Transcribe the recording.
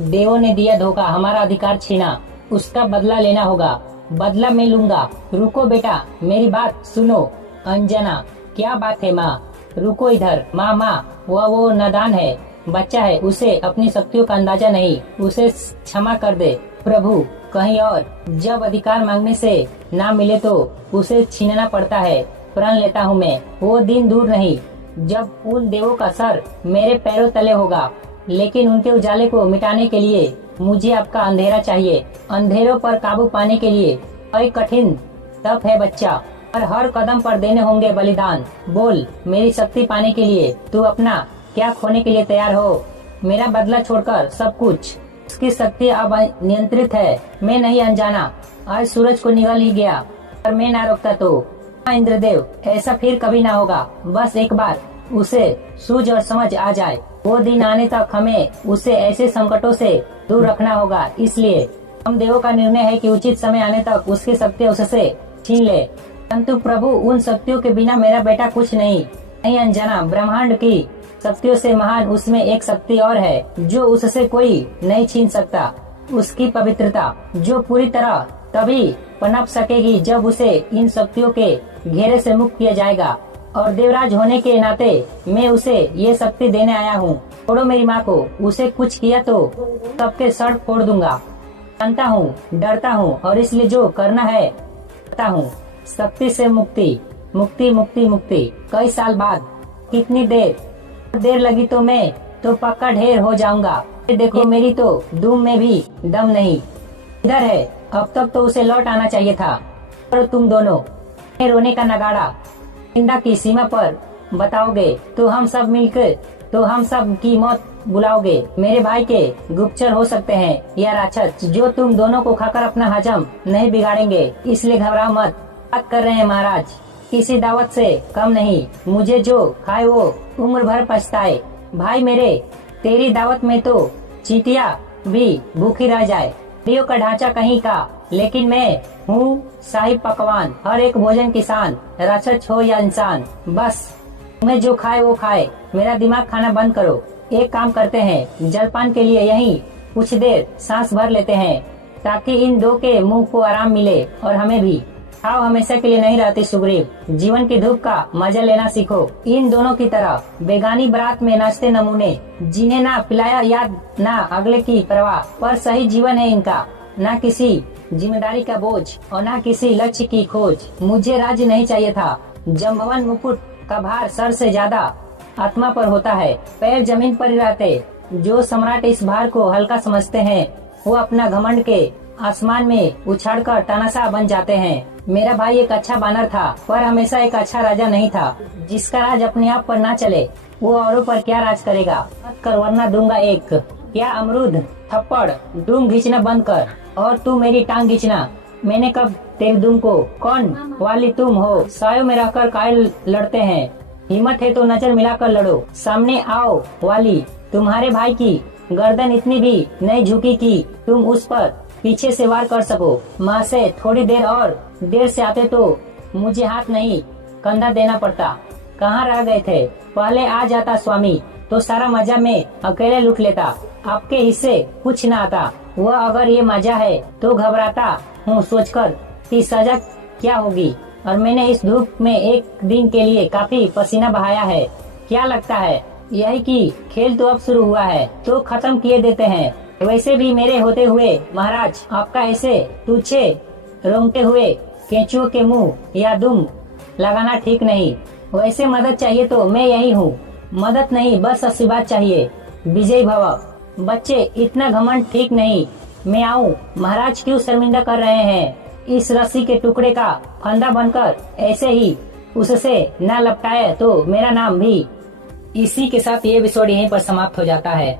देवों ने दिया धोखा, हमारा अधिकार छीना, उसका बदला लेना होगा। बदला मैं लूंगा। रुको बेटा, मेरी बात सुनो। अंजना, क्या बात है माँ? रुको इधर। माँ माँ, वो नादान है, बच्चा है, उसे अपनी शक्तियों का अंदाजा नहीं, उसे क्षमा कर दे प्रभु। कहीं और जब अधिकार मांगने से ना मिले तो उसे छीनना पड़ता है। प्रण लेता हूँ मैं, वो दिन दूर नहीं जब उन देवों का सर मेरे पैरों तले होगा। लेकिन उनके उजाले को मिटाने के लिए मुझे आपका अंधेरा चाहिए। अंधेरों पर काबू पाने के लिए कई कठिन तप है बच्चा, और हर कदम पर देने होंगे बलिदान। बोल, मेरी शक्ति पाने के लिए तू अपना क्या खोने के लिए तैयार हो? मेरा बदला छोड़कर सब कुछ। उसकी शक्ति अब नियंत्रित है, मैं नहीं अनजाना। आज सूरज को निगल ही गया, पर मैं ना रोकता तो। हाँ इंद्रदेव, ऐसा फिर कभी ना होगा। बस एक बार उसे सूझ और समझ आ जाए, वो दिन आने तक हमें उसे ऐसे संकटों से दूर रखना होगा। इसलिए हम देवों का निर्णय है कि उचित समय आने तक उसकी शक्तियाँ उससे छीन ले। परंतु प्रभु, उन शक्तियों के बिना मेरा बेटा कुछ नहीं अनजाना। ब्रह्मांड की शक्तियों से महान उसमें एक शक्ति और है जो उससे कोई नहीं छीन सकता। उसकी पवित्रता, जो पूरी तरह तभी पनप सकेगी जब उसे इन शक्तियों के घेरे से मुक्त किया जाएगा। और देवराज होने के नाते मैं उसे ये शक्ति देने आया हूँ। छोड़ो मेरी माँ को, उसे कुछ किया तो सबके सर फोड़ दूंगा। जानता हूँ, डरता हूँ, और इसलिए जो करना है करता हूँ। शक्ति से मुक्ति, मुक्ति मुक्ति मुक्ति। कई साल बाद, कितनी देर लगी तो मैं तो पक्का ढेर हो जाऊंगा। देखो, मेरी तो दुम में भी दम नहीं। इधर है, अब तक तो उसे लौट आना चाहिए था। और तुम दोनों रोने का नगाड़ा जिंदा की सीमा पर बताओगे तो हम सब की मौत बुलाओगे। मेरे भाई के गुप्तचर हो सकते हैं या राक्षस, जो तुम दोनों को खाकर अपना हजम नहीं बिगाड़ेंगे। इसलिए घबराओ मत। बात कर रहे हैं महाराज, किसी दावत से कम नहीं। मुझे जो खाए वो उम्र भर पछताए। भाई मेरे, तेरी दावत में तो चींटियां भी भूखी रह जाए। दियो का ढांचा कहीं का, लेकिन मैं हूँ शाही पकवान। हर एक भोजन किसान, राक्षस हो या इंसान। बस तुम्हें जो खाए वो खाए, मेरा दिमाग खाना बंद करो। एक काम करते हैं, जलपान के लिए यहीं कुछ देर सांस भर लेते हैं, ताकि इन दो के मुंह को आराम मिले और हमें भी। खाओ, हमेशा के लिए नहीं रहती सुग्रीव। जीवन की धूप का मजा लेना सीखो। इन दोनों की तरह बेगानी बारात में नाचते नमूने, जिन्हें ना पिलाया याद, ना अगले की परवाह, पर सही जीवन है इनका। ना किसी जिम्मेदारी का बोझ और ना किसी लक्ष्य की खोज। मुझे राज्य नहीं चाहिए था। जम्बवन मुकुट का भार सर से ज्यादा आत्मा पर होता है। पैर जमीन पर ही रहते। जो सम्राट इस भार को हल्का समझते हैं, वो अपना घमंड के आसमान में उछाड़कर तानाशाह बन जाते हैं। मेरा भाई एक अच्छा बानर था, पर हमेशा एक अच्छा राजा नहीं था। जिसका राज अपने आप पर ना चले, वो औरों पर क्या राज करेगा? मत कर, वरना दूंगा एक। क्या अमरूद? थप्पड़। दुम घींचना बंद कर, और तू मेरी टांग खींचना। मैंने कब तेरे दुम को? कौन वाली तुम हो? सायों में रहकर कायल लड़ते हैं। हिम्मत है तो नजर मिलाकर लड़ो। सामने आओ वाली। तुम्हारे भाई की गर्दन इतनी भी नहीं झुकी कि तुम उस पर पीछे से वार कर सको। माँ से थोड़ी देर और देर से आते तो मुझे हाथ नहीं कंधा देना पड़ता। कहाँ रह गए थे? पहले आ जाता स्वामी तो सारा मजा मैं अकेले लूट लेता। आपके हिस्से कुछ न आता। वह अगर ये मजा है तो घबराता हूँ सोचकर कि सजा क्या होगी। और मैंने इस धूप में एक दिन के लिए काफी पसीना बहाया है। क्या लगता है यही कि खेल तो अब शुरू हुआ है तो खत्म किए देते हैं। वैसे भी मेरे होते हुए महाराज, आपका ऐसे तुच्छे रोंगटे हुए केंचुओं के मुंह या दुम लगाना ठीक नहीं। वैसे मदद चाहिए तो मैं यही हूँ। मदद नहीं, बस आशीर्वाद चाहिए। विजय भव। बच्चे, इतना घमंड ठीक नहीं। मैं आऊँ? महाराज क्यों शर्मिंदा कर रहे हैं? इस रस्सी के टुकड़े का फंदा बनकर ऐसे ही उससे न लपटाए तो मेरा नाम भी। इसी के साथ ये एपिसोड यहीं पर समाप्त हो जाता है।